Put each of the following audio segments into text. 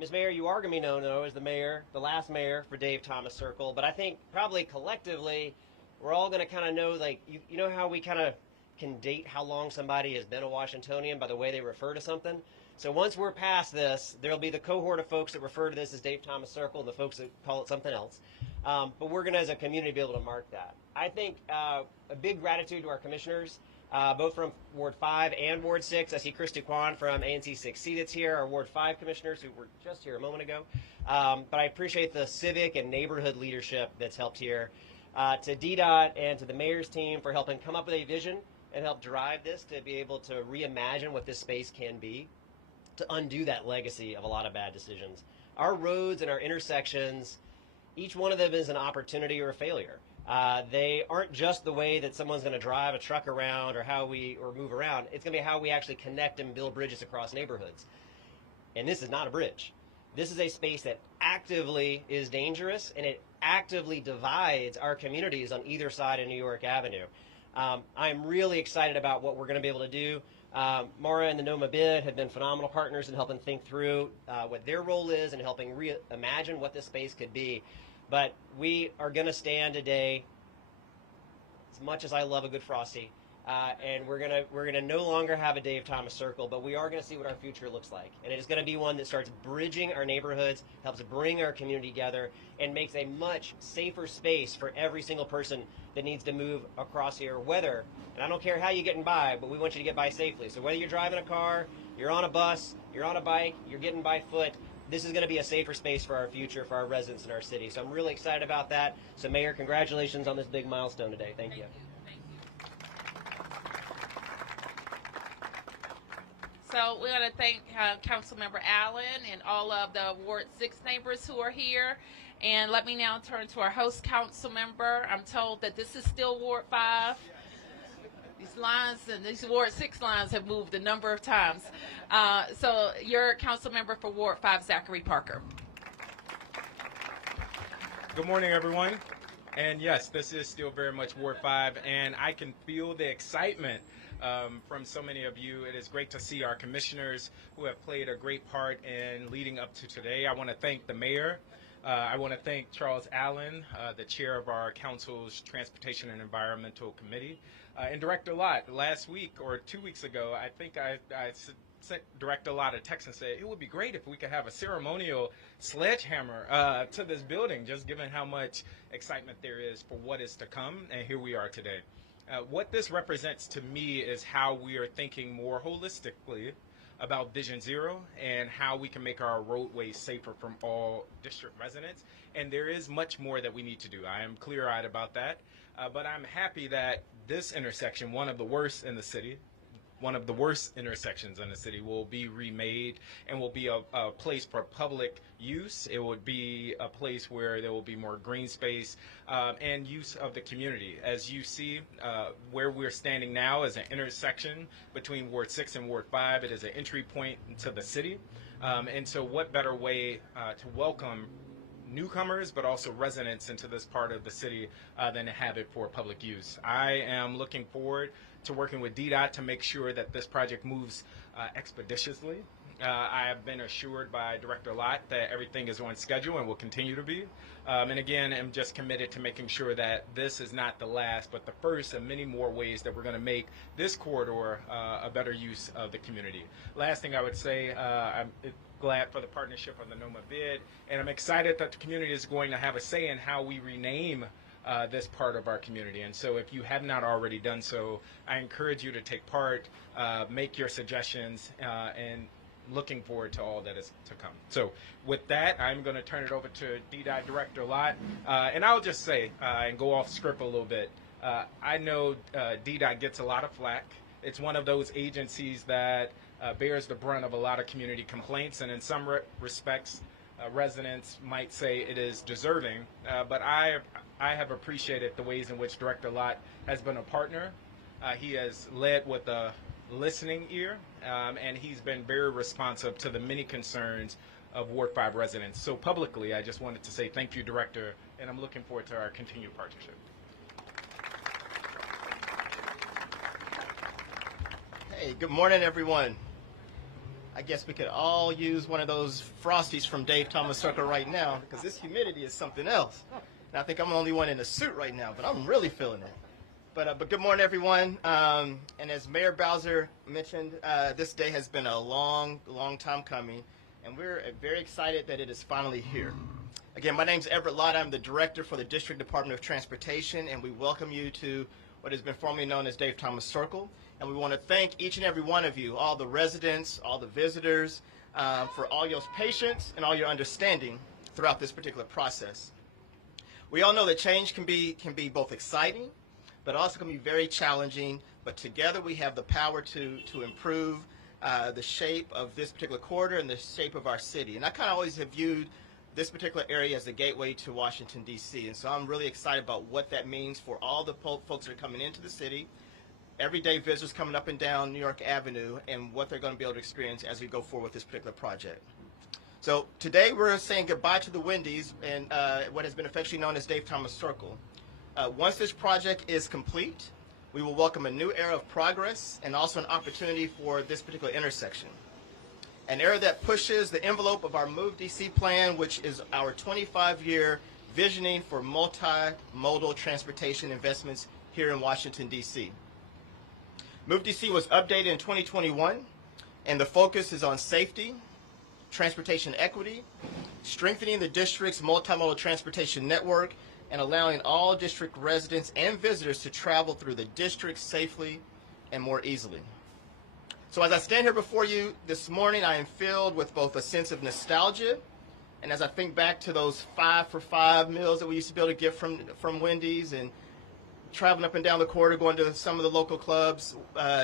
Ms. Mayor, you are going to be known, though, as the mayor, the last mayor for Dave Thomas Circle. But I think probably collectively, we're all going to kind of know, like, you know how we kind of can date how long somebody has been a Washingtonian by the way they refer to something? So once we're past this, there'll be the cohort of folks that refer to this as Dave Thomas Circle and the folks that call it something else. But we're going to, as a community, be able to mark that. I think a big gratitude to our commissioners, both from Ward 5 and Ward 6. I see Chris Duquan from ANC 6C that's here, our Ward 5 commissioners who were just here a moment ago. But I appreciate the civic and neighborhood leadership that's helped here. To DDOT and to the mayor's team for helping come up with a vision and help drive this to be able to reimagine what this space can be, to undo that legacy of a lot of bad decisions. Our roads and our intersections, each one of them is an opportunity or a failure. They aren't just the way that someone's going to drive a truck around or move around. It's going to be how we actually connect and build bridges across neighborhoods. And this is not a bridge. This is a space that actively is dangerous, and it actively divides our communities on either side of New York Avenue. I'm really excited about what we're going to be able to do. Mara and the NOMA bid have been phenomenal partners in helping think through what their role is and helping reimagine what this space could be. But we are going to stand today, as much as I love a good Frosty, and we're gonna no longer have a Dave Thomas Circle, but we are going to see what our future looks like. And it is going to be one that starts bridging our neighborhoods, helps bring our community together, and makes a much safer space for every single person that needs to move across here, whether, and I don't care how you're getting by, but we want you to get by safely. So whether you're driving a car, you're on a bus, you're on a bike, you're getting by foot, this is going to be a safer space for our future, for our residents in our city. So I'm really excited about that. So Mayor, congratulations on this big milestone today. Thank you. So we're going to thank Councilmember Allen and all of the Ward 6 neighbors who are here. And let me now turn to our host council member. I'm told that this is still Ward 5. These lines and these Ward 6 lines have moved a number of times. So your council member for Ward 5, Zachary Parker. Good morning, everyone. And yes, this is still very much Ward 5, and I can feel the excitement from so many of you. It is great to see our commissioners who have played a great part in leading up to today. I want to thank the mayor. I want to thank Charles Allen, the chair of our council's Transportation and Environmental Committee, and Director Lott. Last week or 2 weeks ago, I think I sent Director Lott a text and said it would be great if we could have a ceremonial sledgehammer to this building, just given how much excitement there is for what is to come, and here we are today. What this represents to me is how we are thinking more holistically about Vision Zero and how we can make our roadways safer from all district residents. And there is much more that we need to do. I am clear-eyed about that. But I'm happy that this intersection, one of the worst in the city, one of the worst intersections in the city, will be remade and will be a place for public use. It would be a place where there will be more green space and use of the community. As you see, where we're standing now is an intersection between Ward 6 and Ward 5. It is an entry point to the city. And so what better way to welcome newcomers but also residents into this part of the city than to have it for public use. I am looking forward to working with DDOT to make sure that this project moves expeditiously. I have been assured by Director Lott that everything is on schedule and will continue to be. And again, I'm just committed to making sure that this is not the last, but the first of many more ways that we're going to make this corridor a better use of the community. Last thing I would say, I'm glad for the partnership on the NOMA bid, and I'm excited that the community is going to have a say in how we rename this part of our community. And so if you have not already done so, I encourage you to take part, make your suggestions, and looking forward to all that is to come. So with that, I'm going to turn it over to DDOT Director Lott. And I'll just say, and go off script a little bit, I know DDOT gets a lot of flack. It's one of those agencies that bears the brunt of a lot of community complaints, and in some respects, residents might say it is deserving, but I have appreciated the ways in which Director Lott has been a partner. He has led with a listening ear, and he's been very responsive to the many concerns of Ward 5 residents. So publicly, I just wanted to say thank you, Director, and I'm looking forward to our continued partnership. Hey, good morning, everyone. I guess we could all use one of those Frosties from Dave Thomas Circle right now, because this humidity is something else. And I think I'm the only one in a suit right now, but I'm really feeling it. But good morning, everyone. And as Mayor Bowser mentioned, this day has been a long time coming, and we're very excited that it is finally here. Again, my name's Everett Lott. I'm the director for the District Department of Transportation, and we welcome you to what has been formerly known as Dave Thomas Circle. And we want to thank each and every one of you, all the residents, all the visitors, for all your patience and all your understanding throughout this particular process. We all know that change can be both exciting, but also can be very challenging. But together we have the power to improve the shape of this particular corridor and the shape of our city. And I kind of always have viewed this particular area as the gateway to Washington, D.C. And so I'm really excited about what that means for all the folks that are coming into the city, everyday visitors coming up and down New York Avenue, and what they're going to be able to experience as we go forward with this particular project. So today we're saying goodbye to the Wendy's and what has been affectionately known as Dave Thomas Circle. Once this project is complete, we will welcome a new era of progress and also an opportunity for this particular intersection. An era that pushes the envelope of our Move DC plan, which is our 25-year visioning for multimodal transportation investments here in Washington, D.C. Move DC was updated in 2021, and the focus is on safety, transportation equity, strengthening the district's multimodal transportation network, and allowing all district residents and visitors to travel through the district safely and more easily. So as I stand here before you this morning, I am filled with both a sense of nostalgia, and as I think back to those 5 for $5 meals that we used to be able to get from Wendy's, and traveling up and down the corridor, going to some of the local clubs,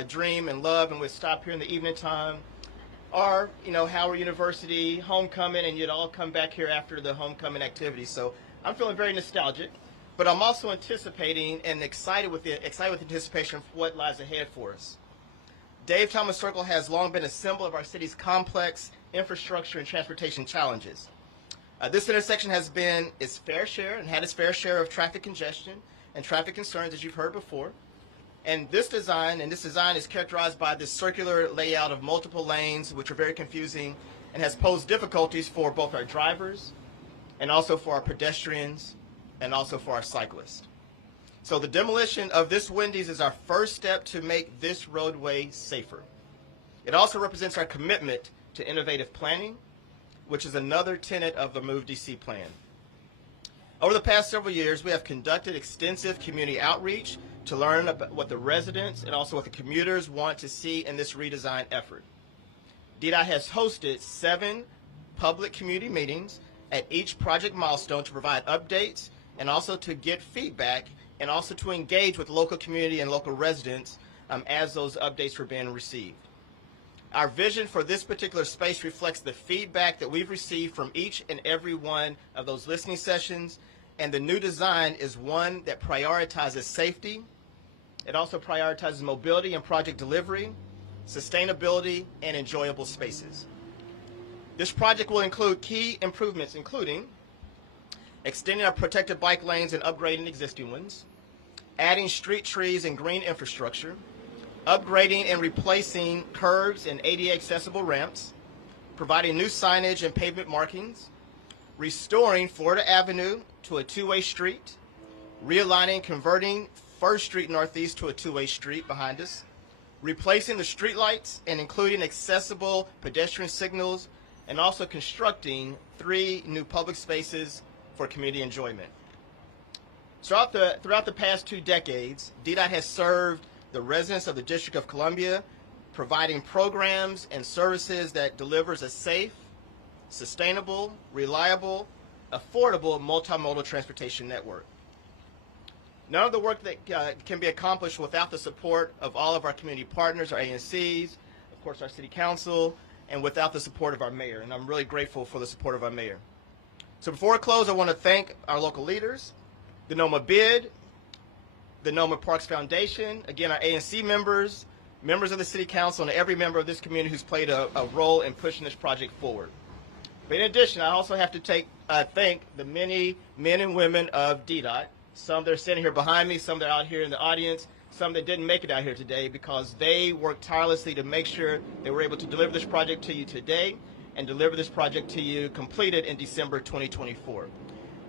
Dream and Love, and we'd stop here in the evening time, or, Howard University, homecoming, and you'd all come back here after the homecoming activity. So I'm feeling very nostalgic, but I'm also anticipating and excited with anticipation for what lies ahead for us. Dave Thomas Circle has long been a symbol of our city's complex infrastructure and transportation challenges. This intersection has been its fair share and had its fair share of traffic congestion and traffic concerns, as you've heard before. And this design is characterized by this circular layout of multiple lanes, which are very confusing and has posed difficulties for both our drivers and also for our pedestrians and also for our cyclists. So the demolition of this Wendy's is our first step to make this roadway safer. It also represents our commitment to innovative planning, which is another tenet of the Move DC plan. Over the past several years, we have conducted extensive community outreach to learn about what the residents and also what the commuters want to see in this redesign effort. DDOT has hosted 7 public community meetings at each project milestone to provide updates and also to get feedback and also to engage with local community and local residents as those updates were being received. Our vision for this particular space reflects the feedback that we've received from each and every one of those listening sessions, and the new design is one that prioritizes safety. It also prioritizes mobility and project delivery, sustainability, and enjoyable spaces. This project will include key improvements, including extending our protected bike lanes and upgrading existing ones, adding street trees and green infrastructure, upgrading and replacing curbs and ADA accessible ramps, providing new signage and pavement markings, restoring Florida Avenue to a two-way street, realigning and converting First Street Northeast to a two-way street behind us, replacing the streetlights and including accessible pedestrian signals, and also constructing 3 new public spaces for community enjoyment. Throughout the past 2 decades, DDOT has served the residents of the District of Columbia, providing programs and services that delivers a safe, sustainable, reliable, affordable, multimodal transportation network. None of the work that can be accomplished without the support of all of our community partners, our ANCs, of course our City Council, and without the support of our mayor. And I'm really grateful for the support of our mayor. So before I close, I want to thank our local leaders, the NOMA BID, the NOMA Parks Foundation, again, our ANC members, members of the City Council, and every member of this community who's played a role in pushing this project forward. But in addition, I also have to thank the many men and women of DDOT, some that are sitting here behind me, some that are out here in the audience, some that didn't make it out here today because they worked tirelessly to make sure they were able to deliver this project to you today and deliver this project to you completed in December 2024.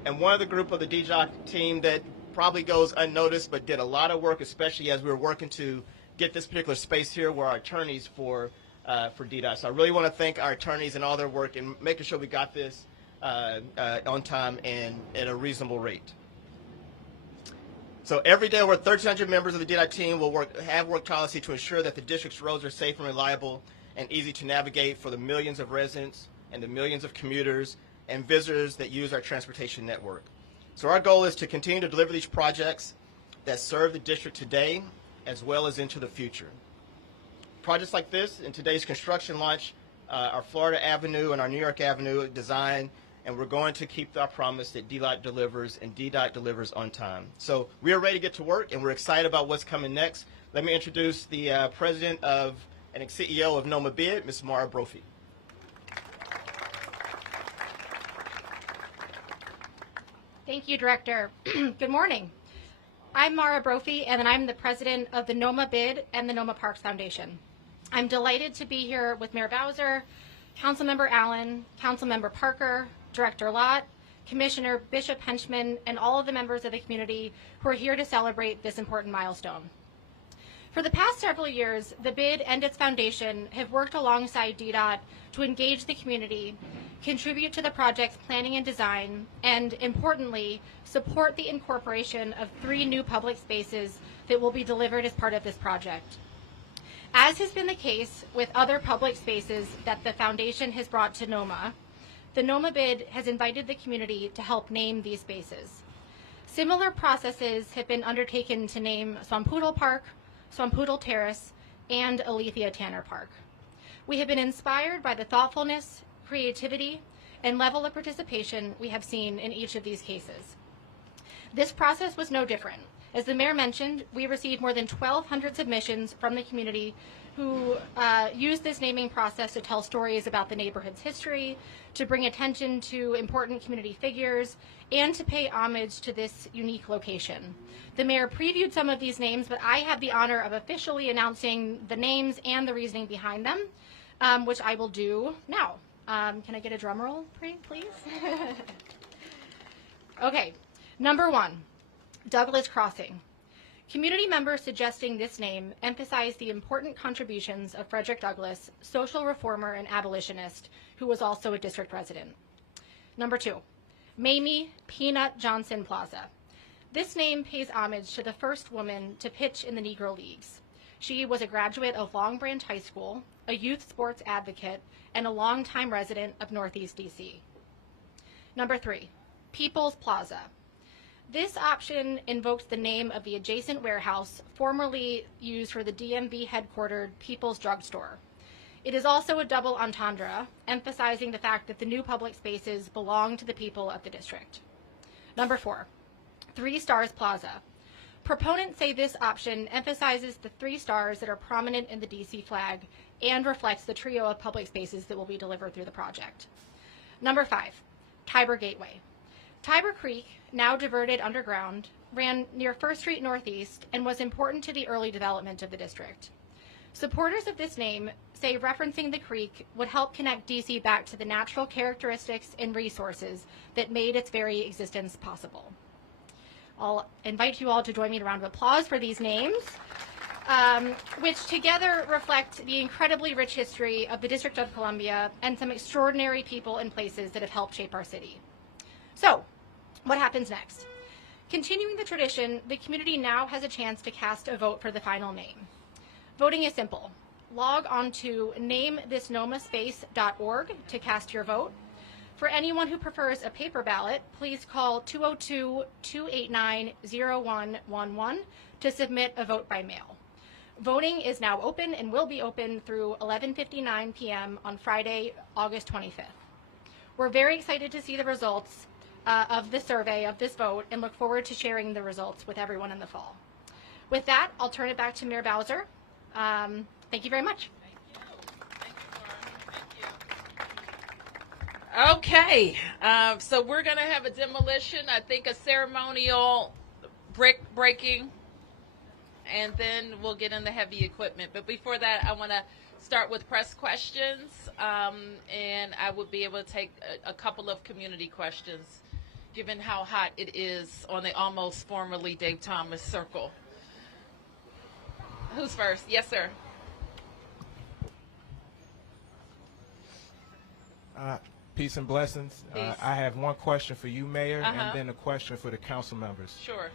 And one of the group of the DJOC team that probably goes unnoticed but did a lot of work, especially as we were working to get this particular space here, were our attorneys for DDOT. So I really want to thank our attorneys and all their work in making sure we got this on time and at a reasonable rate. So every day, over 1,300 members of the DDOT team have worked tirelessly to ensure that the district's roads are safe and reliable and easy to navigate for the millions of residents and the millions of commuters and visitors that use our transportation network. So our goal is to continue to deliver these projects that serve the district today as well as into the future. Projects like this in today's construction launch our Florida Avenue and our New York Avenue design, and we're going to keep our promise that DDOT delivers and DDOT delivers on time. So we are ready to get to work, and we're excited about what's coming next. Let me introduce the president of and CEO of NOMA Bid, Ms. Mara Brophy. Thank you, Director. Good morning. I'm Mara Brophy, and I'm the president of the NOMA Bid and the NOMA Parks Foundation. I'm delighted to be here with Mayor Bowser, Councilmember Allen, Councilmember Parker, Director Lott, Commissioner Bishop Henchman, and all of the members of the community who are here to celebrate this important milestone. For the past several years, the BID and its foundation have worked alongside DDOT to engage the community, contribute to the project's planning and design, and importantly, support the incorporation of 3 new public spaces that will be delivered as part of this project. As has been the case with other public spaces that the foundation has brought to NOMA, the NOMA BID has invited the community to help name these spaces. Similar processes have been undertaken to name Swampoodle Park, Swampoodle Terrace, and Alethea Tanner Park. We have been inspired by the thoughtfulness, creativity, and level of participation we have seen in each of these cases. This process was no different. As the mayor mentioned, we received more than 1,200 submissions from the community who used this naming process to tell stories about the neighborhood's history, to bring attention to important community figures, and to pay homage to this unique location. The mayor previewed some of these names, but I have the honor of officially announcing the names and the reasoning behind them, which I will do now. Can I get a drum roll, please? Okay, number 1, Douglas Crossing. Community members suggesting this name emphasize the important contributions of Frederick Douglass, social reformer and abolitionist, who was also a district resident. Number 2, Mamie Peanut Johnson Plaza. This name pays homage to the first woman to pitch in the Negro Leagues. She was a graduate of Long Branch High School, a youth sports advocate, and a longtime resident of Northeast DC. Number 3, People's Plaza. This option invokes the name of the adjacent warehouse formerly used for the DMV headquartered People's Drug Store. It is also a double entendre, emphasizing the fact that the new public spaces belong to the people of the district. Number 4, 3 Stars Plaza. Proponents say this option emphasizes the 3 stars that are prominent in the DC flag and reflects the trio of public spaces that will be delivered through the project. Number 5, Tiber Gateway. Tiber Creek, now diverted underground, ran near First Street Northeast and was important to the early development of the district. Supporters of this name say referencing the creek would help connect DC back to the natural characteristics and resources that made its very existence possible. I'll invite you all to join me in a round of applause for these names, which together reflect the incredibly rich history of the District of Columbia and some extraordinary people and places that have helped shape our city. So, what happens next? Continuing the tradition, the community now has a chance to cast a vote for the final name. Voting is simple. Log on to namethisnomaspace.org to cast your vote. For anyone who prefers a paper ballot, please call 202-289-0111 to submit a vote by mail. Voting is now open and will be open through 11:59 p.m. on Friday, August 25th. We're very excited to see the results of the survey, of this vote, and look forward to sharing the results with everyone in the fall. With that, I'll turn it back to Mayor Bowser. Thank you very much. Okay, so we're going to have a demolition, I think a ceremonial brick breaking. and then we'll get into heavy equipment. But before that, I want to start with press questions, and I would be able to take a couple of community questions, given how hot it is on the almost formerly Dave Thomas Circle. Who's first? Yes, sir. Peace and blessings. Peace. I have one question for you, Mayor, Uh-huh. and then a question for the council members. Sure.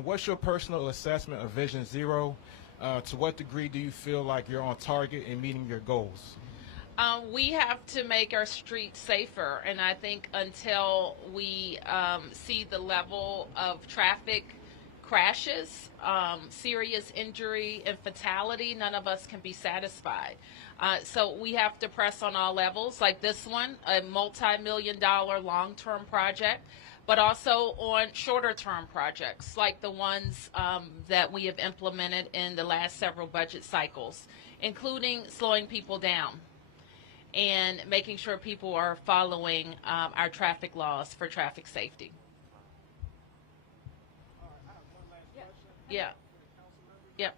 What's your personal assessment of Vision Zero? To what degree do you feel like you're on target in meeting your goals? We have to make our streets safer, and I think until we see the level of traffic crashes, serious injury, and fatality, none of us can be satisfied. So we have to press on all levels, like this one, a multi-million-dollar long-term project, but also on shorter-term projects, like the ones that we have implemented in the last several budget cycles, including slowing people down and making sure people are following our traffic laws for traffic safety. Yeah. Yep.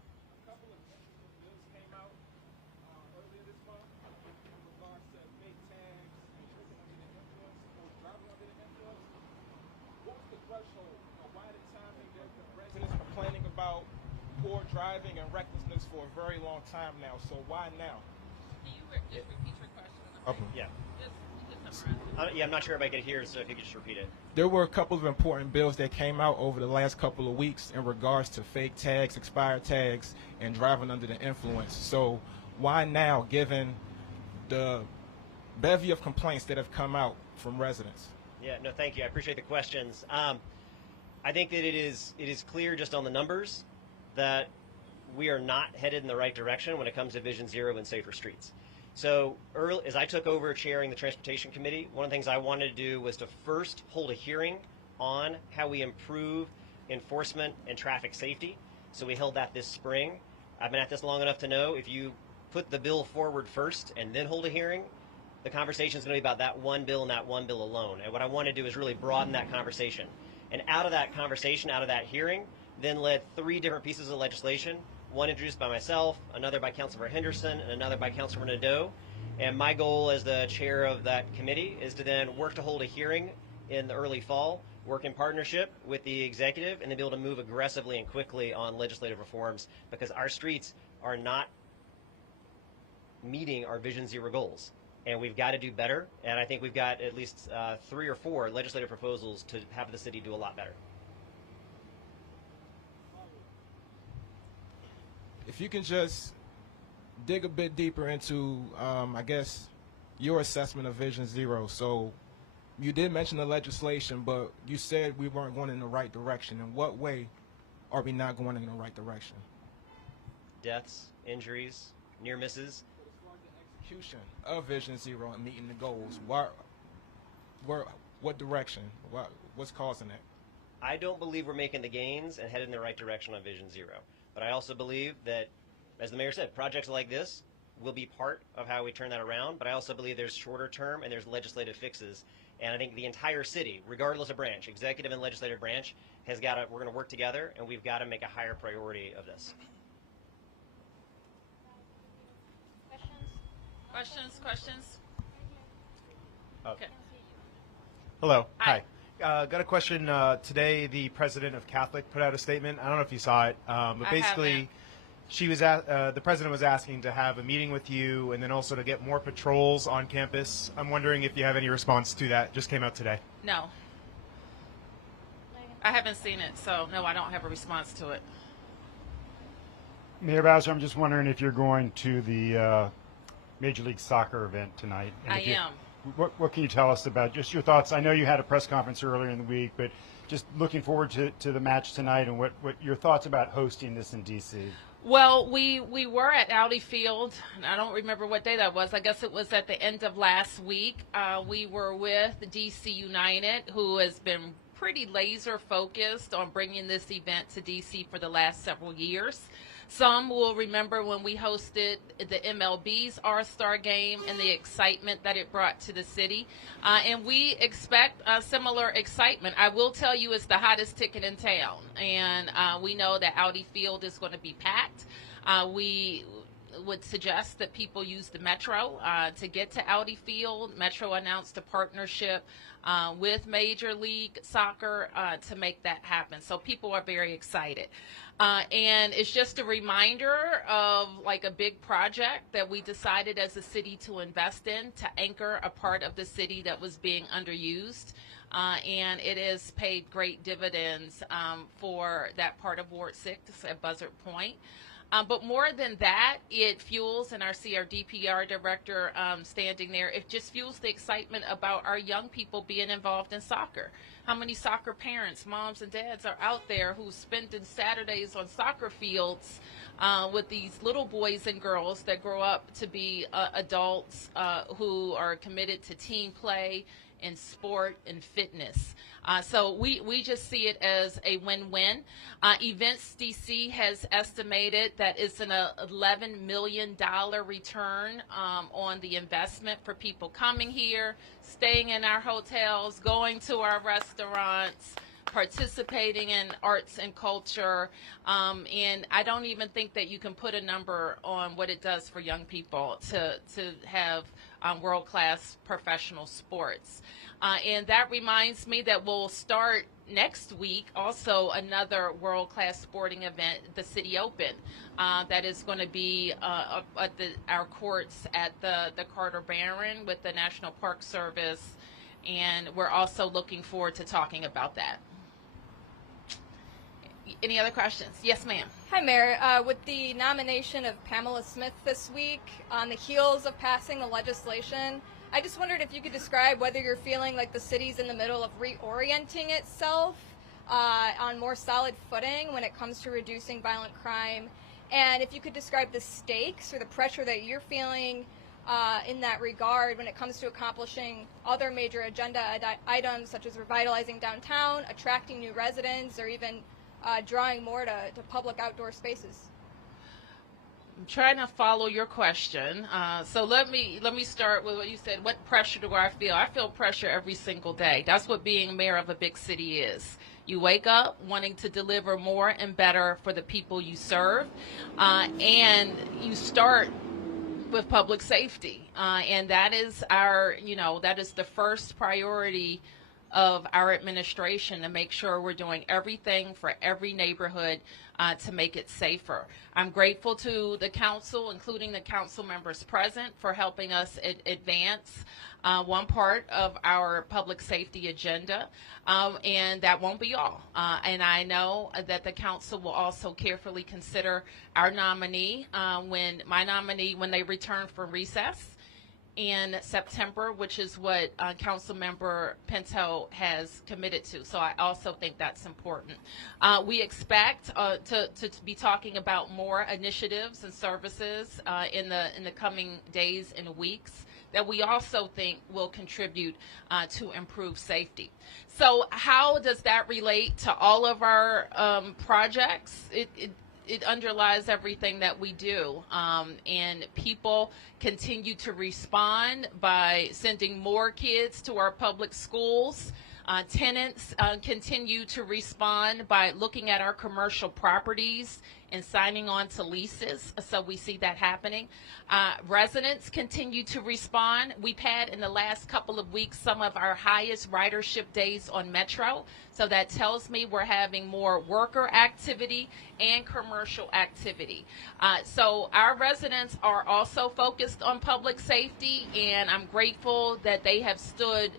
Residents complaining about poor driving and recklessness for a very long time now. So why now? Can you just repeat your question? Yeah. Just summarize it. Yeah, I'm not sure if I could hear, so if you could just repeat it. There were a couple of important bills that came out over the last couple of weeks in regards to fake tags, expired tags, and driving under the influence. So why now, given the bevy of complaints that have come out from residents? Yeah, no, thank you. I appreciate the questions. I think that it is clear just on the numbers that we are not headed in the right direction when it comes to Vision Zero and safer streets. So early, as I took over chairing the Transportation Committee, one of the things I wanted to do was to first hold a hearing on how we improve enforcement and traffic safety. So we held that this spring. I've been at this long enough to know if you put the bill forward first and then hold a hearing, the conversation is going to be about that one bill and that one bill alone. And what I want to do is really broaden that conversation. And out of that conversation, out of that hearing, then led 3 different pieces of legislation, one introduced by myself, another by Councilmember Henderson, and another by Councilmember Nadeau. And my goal as the chair of that committee is to then work to hold a hearing in the early fall, work in partnership with the executive, and then be able to move aggressively and quickly on legislative reforms, because our streets are not meeting our Vision Zero goals. And we've got to do better, and I think we've got at least 3 or 4 legislative proposals to have the city do a lot better. If you can just dig a bit deeper into, I guess, your assessment of Vision Zero. So you did mention the legislation, but you said we weren't going in the right direction. In what way are we not going in the right direction? Deaths, injuries, near misses. Execution of Vision Zero and meeting the goals. What direction? What's causing it? I don't believe we're making the gains and headed in the right direction on Vision Zero. But I also believe that, as the mayor said, projects like this will be part of how we turn that around. But I also believe there's shorter term and there's legislative fixes. And I think the entire city, regardless of branch, executive and legislative branch, we're going to work together, and we've got to make a higher priority of this. Questions? Okay. Hello. Hi. Got a question. Today, the president of Catholic put out a statement. I don't know if you saw it, but basically, the president was asking to have a meeting with you and then also to get more patrols on campus. I'm wondering if you have any response to that. Just came out today. No. I haven't seen it, so no, I don't have a response to it. Mayor Bowser, I'm just wondering if you're going to the Major League Soccer event tonight. And I am. What can you tell us about just your thoughts? I know you had a press conference earlier in the week, but just looking forward to the match tonight and what your thoughts about hosting this in D.C. Well, we were at Audi Field, and I don't remember what day that was. I guess it was at the end of last week. We were with DC United, who has been pretty laser focused on bringing this event to DC for the last several years. Some will remember when we hosted the MLB's All-Star game and the excitement that it brought to the city. And we expect similar excitement. I will tell you it's the hottest ticket in town. And we know that Audi Field is going to be packed. We would suggest that people use the Metro to get to Audi Field. Metro announced a partnership with Major League Soccer to make that happen. So people are very excited. And it's just a reminder of like a big project that we decided as a city to invest in to anchor a part of the city that was being underused. And it has paid great dividends for that part of Ward 6 at Buzzard Point. But more than that, it fuels, and I see our DPR director standing there, it just fuels the excitement about our young people being involved in soccer. How many soccer parents, moms and dads are out there who's spending Saturdays on soccer fields with these little boys and girls that grow up to be adults who are committed to team play in sport and fitness. So we just see it as a win-win. Events DC has estimated that it's an $11 million return on the investment for people coming here, staying in our hotels, going to our restaurants, participating in arts and culture, and I don't even think that you can put a number on what it does for young people to have world-class professional sports. And that reminds me that we'll start next week also another world-class sporting event, the City Open, that is going to be at our courts at the Carter Barron with the National Park Service, and we're also looking forward to talking about that. Any other questions? Yes, ma'am. Hi, Mayor. With the nomination of Pamela Smith this week, on the heels of passing the legislation, I just wondered if you could describe whether you're feeling like the city's in the middle of reorienting itself on more solid footing when it comes to reducing violent crime, and if you could describe the stakes or the pressure that you're feeling in that regard when it comes to accomplishing other major agenda items such as revitalizing downtown, attracting new residents, or even drawing more to public outdoor spaces. I'm trying to follow your question. So let me start with what you said. What pressure do I feel? I feel pressure every single day. That's what being mayor of a big city is. You wake up wanting to deliver more and better for the people you serve, and you start with public safety, and that is that is the first priority of our administration, to make sure we're doing everything for every neighborhood to make it safer. I'm grateful to the council, including the council members present, for helping us advance one part of our public safety agenda, and that won't be all. And I know that the council will also carefully consider our nominee when they return from recess in September, which is what Council Member Pinto has committed to. So I also think that's important. We expect to be talking about more initiatives and services in the coming days and weeks that we also think will contribute to improved safety. So how does that relate to all of our projects? It underlies everything that we do, and people continue to respond by sending more kids to our public schools. Tenants continue to respond by looking at our commercial properties and signing on to leases, so we see that happening. Residents continue to respond. We've had in the last couple of weeks some of our highest ridership days on Metro, so that tells me we're having more worker activity and commercial activity. So our residents are also focused on public safety, and I'm grateful that they have stood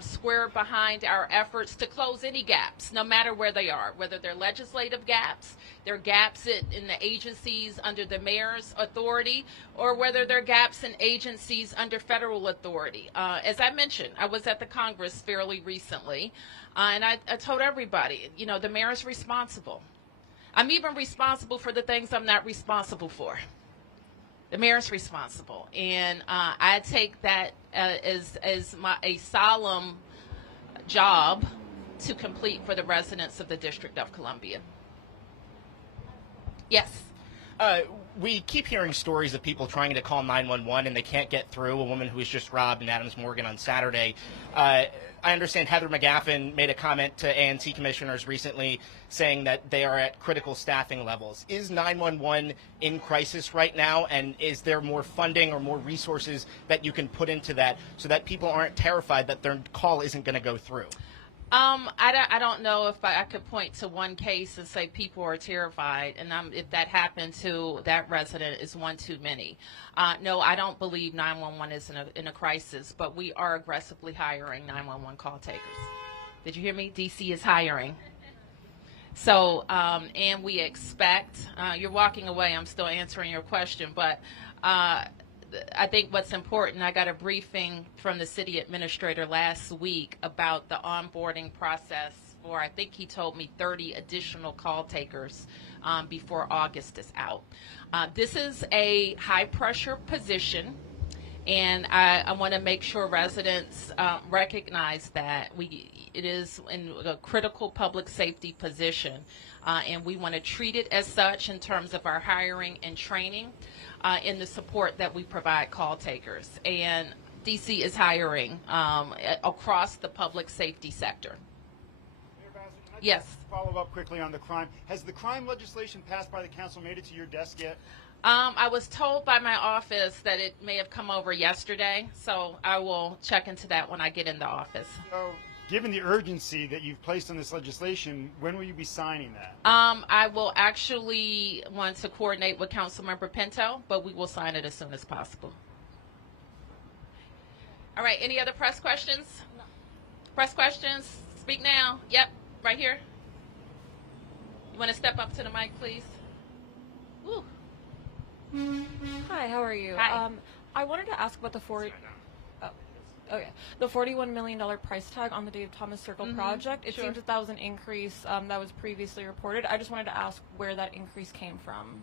square behind our efforts to close any gaps, no matter where they are, whether they're legislative gaps, they're gaps in the agencies under the mayor's authority, or whether they're gaps in agencies under federal authority. As I mentioned, I was at the Congress fairly recently, and I told everybody, the mayor's responsible. I'm even responsible for the things I'm not responsible for. The mayor's responsible, and I take that as a solemn job to complete for the residents of the District of Columbia. Yes. We keep hearing stories of people trying to call 911 and they can't get through. A woman who was just robbed in Adams Morgan on Saturday. I understand Heather McGaffin made a comment to ANC commissioners recently saying that they are at critical staffing levels. Is 911 in crisis right now, and is there more funding or more resources that you can put into that so that people aren't terrified that their call isn't going to go through? I don't know if I could point to one case and say people are terrified, and if that happened to that resident is one too many. No, I don't believe 911 is in a crisis, but we are aggressively hiring 911 call takers. Did you hear me? DC is hiring. So, and we expect, you're walking away, I'm still answering your question, but I think what's important, I got a briefing from the city administrator last week about the onboarding process for, I think he told me 30 additional call takers before August is out. This is a high pressure position, and I want to make sure residents recognize that it is in a critical public safety position, and we want to treat it as such in terms of our hiring and training. In the support that we provide call takers. And DC is hiring across the public safety sector. Mayor Bassett, can I Yes. just follow up quickly on the crime? Has the crime legislation passed by the council made it to your desk yet? I was told by my office that it may have come over yesterday, so I will check into that when I get in the office. So, given the urgency that you've placed on this legislation, when will you be signing that? I will actually want to coordinate with Councilmember Pinto, but we will sign it as soon as possible. All right, any other press questions? No. Press questions? Speak now. Yep, right here. You want to step up to the mic, please? Woo. Hi, how are you? Hi. I wanted to ask about the the $41 million price tag on the Dave Thomas Circle project. It seems that was an increase that was previously reported. I just wanted to ask where that increase came from.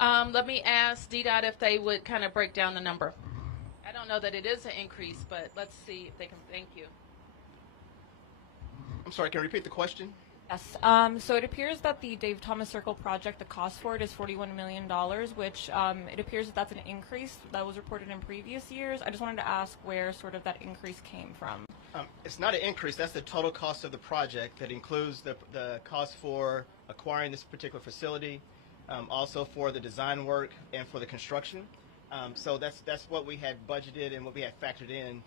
Let me ask DDOT if they would kind of break down the number. I don't know that it is an increase, but let's see if they can. Thank you. I'm sorry, can you repeat the question? Yes. So it appears that the Dave Thomas Circle project, the cost for it is $41 million, which it appears that that's an increase that was reported in previous years. I just wanted to ask where sort of that increase came from. It's not an increase. That's the total cost of the project. That includes the cost for acquiring this particular facility, also for the design work and for the construction. So that's what we had budgeted and what we had factored in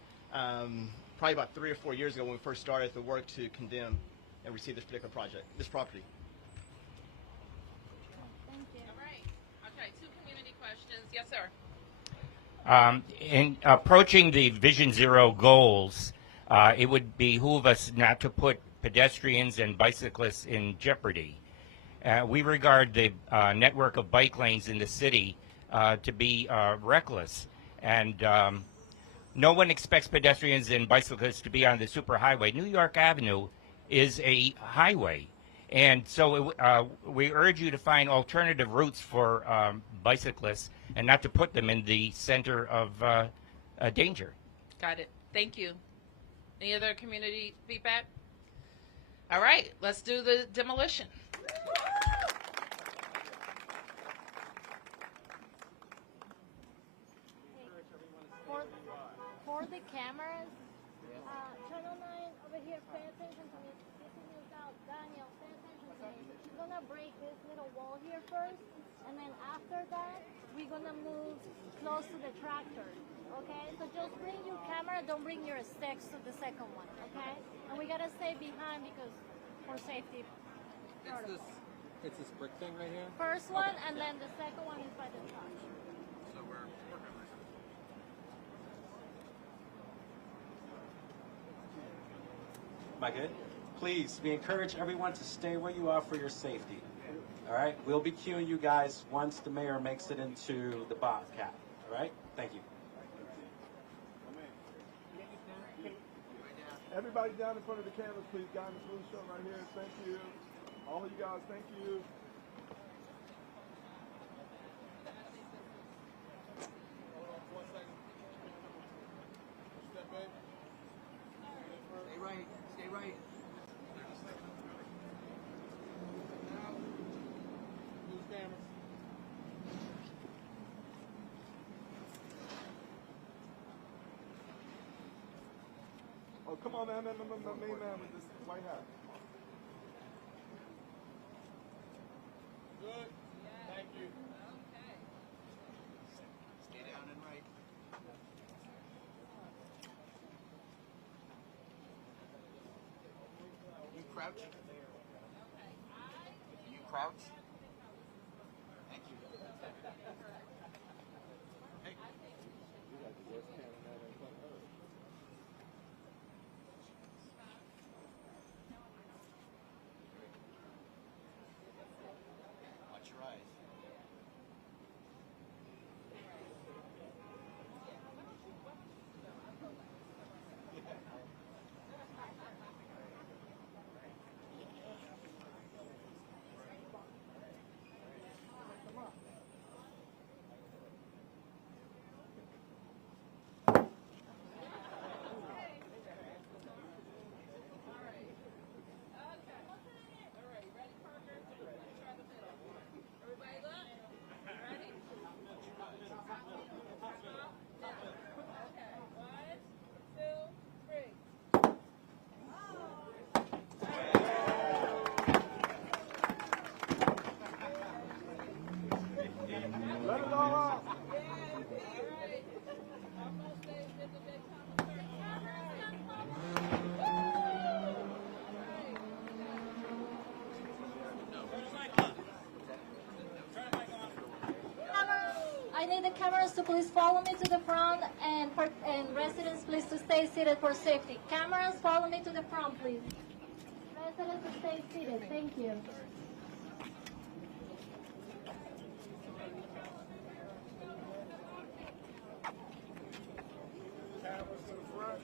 probably about 3 or 4 years ago when we first started the work to condemn and receive this particular project, this property. Thank you. All right. Okay, 2 community questions. Yes, sir. In approaching the Vision Zero goals, it would behoove us not to put pedestrians and bicyclists in jeopardy. We regard the network of bike lanes in the city to be reckless, and no one expects pedestrians and bicyclists to be on the superhighway. New York Avenue is a highway, and so we urge you to find alternative routes for bicyclists and not to put them in the center of danger. Got it. Thank you. Any other community feedback? All right, let's do the demolition. For the cameras, Channel 9 over here, pay attention to me. This is news out. Daniel, pay attention to me. She's gonna break this little wall here first, and then after that, we're gonna move close to the tractor. Okay? So just bring your camera, don't bring your sticks to the second one. Okay? And we gotta stay behind because for safety. It's this brick thing right here? First one, and then the second one is by the truck. So we're working on this. Am I good? Please, we encourage everyone to stay where you are for your safety. All right? We'll be queuing you guys once the mayor makes it into the Bobcat. All right? Thank you. Everybody down in front of the cameras, please. Guy in the blue shirt right here. Thank you. All of you guys, thank you. Stay right. Stay right. Come on, man, my main man with this white hat. Good. Thank you. Stay down and right. You crouch. You crouch. Thank you. Hey. Watch your eyes. Let it all out. I need the cameras to please follow me to the front, and residents please to stay seated for safety. Cameras, follow me to the front, please. Residents to stay seated. Thank you. Cameras to the front.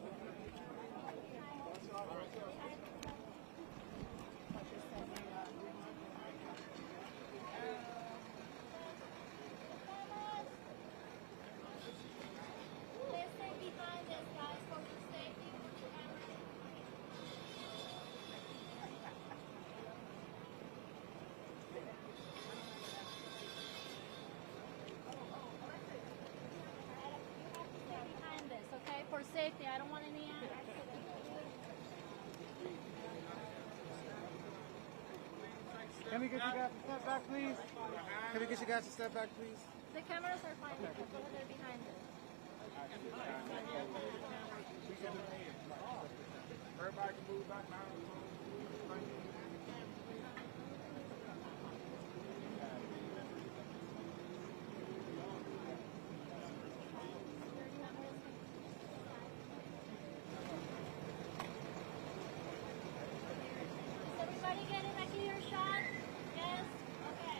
Please stay behind us, guys, for your safety. Behind this, okay? For safety, I don't want any accidents. Can we get you guys to step back, please? Can we get you guys to step back, please? The cameras are fine, but they're behind us. Everybody can move back now. Is everybody getting a clear shot? Yes? Okay.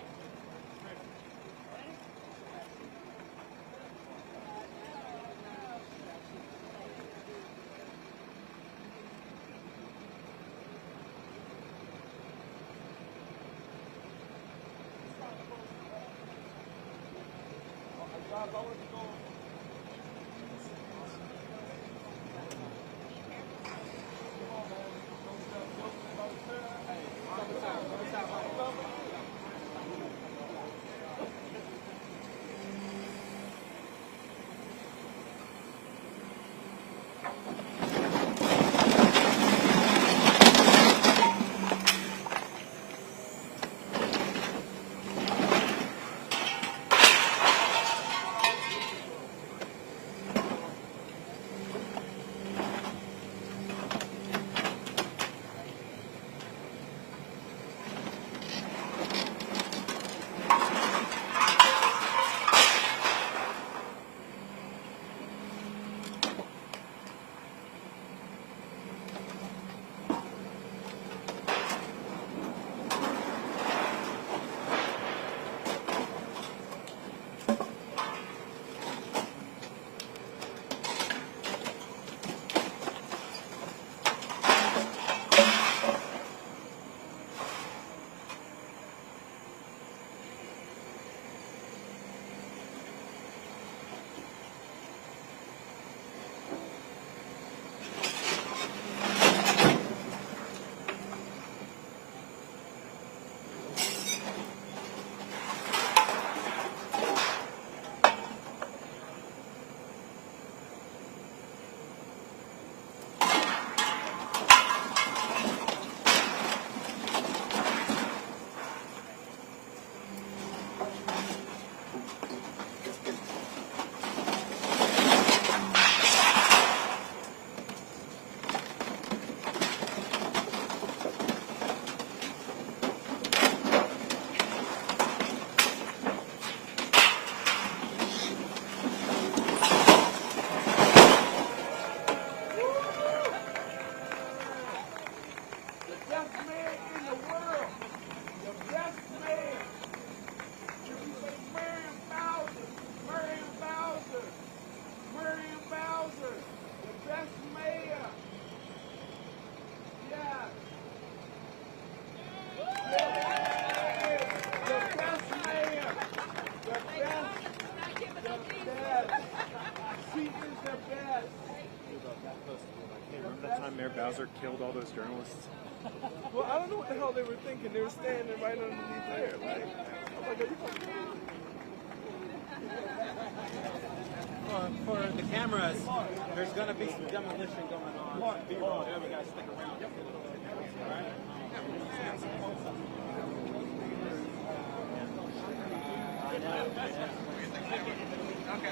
Bowser killed all those journalists? Well, I don't know what the hell they were thinking. They were standing right underneath there. Like, I'm like, are you fucking kidding me? For the cameras, there's going to be some demolition going on. B-roll, you guys stick around. All right? Okay.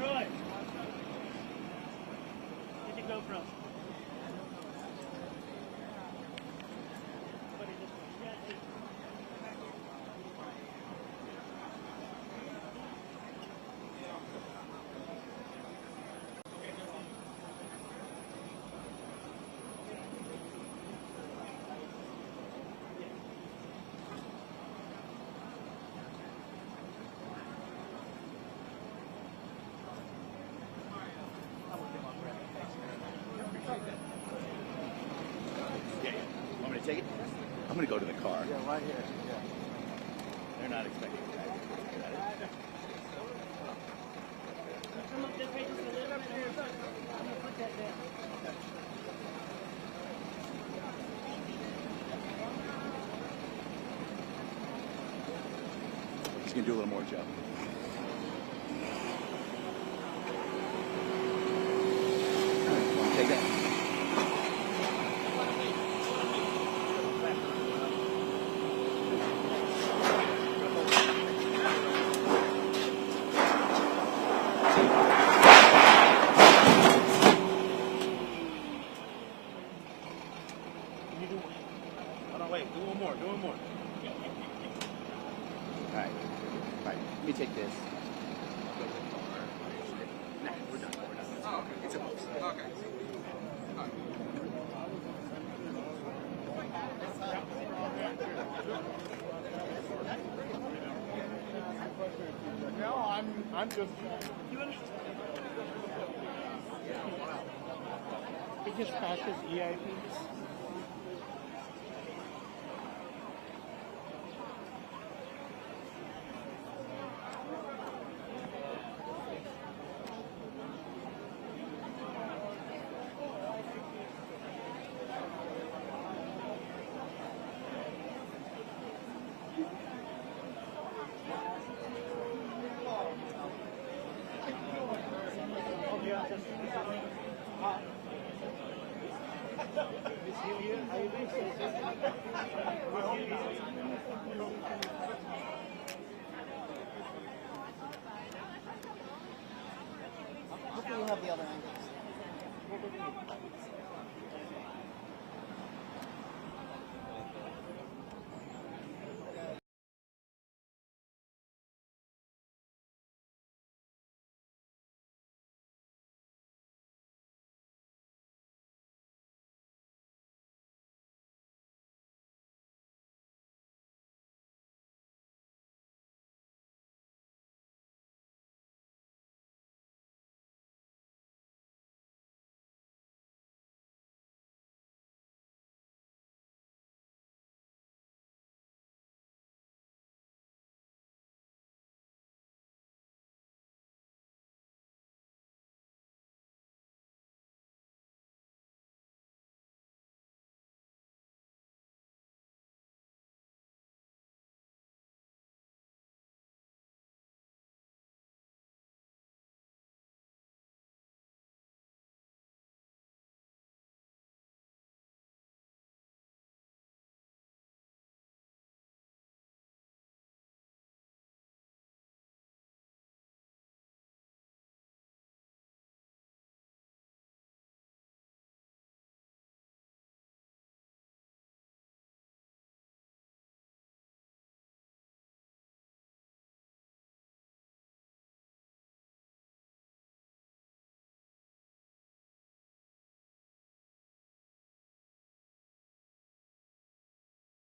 Troy, get your GoPro. Want me to take it? I'm going to go to the car. Yeah, right here. Yeah. They're not expecting it. Come up this way just a little bit. I'm going to put that there. He's going to do a little more, Joe. Want to take that? Hold on, wait. Do one more. Do one more. All right. All right. Let me take this. Nah, we're done. We're done. Oh, okay. It's a post. Okay. No, I'm just. He just passed his EIPs. Hopefully we'll have the other end.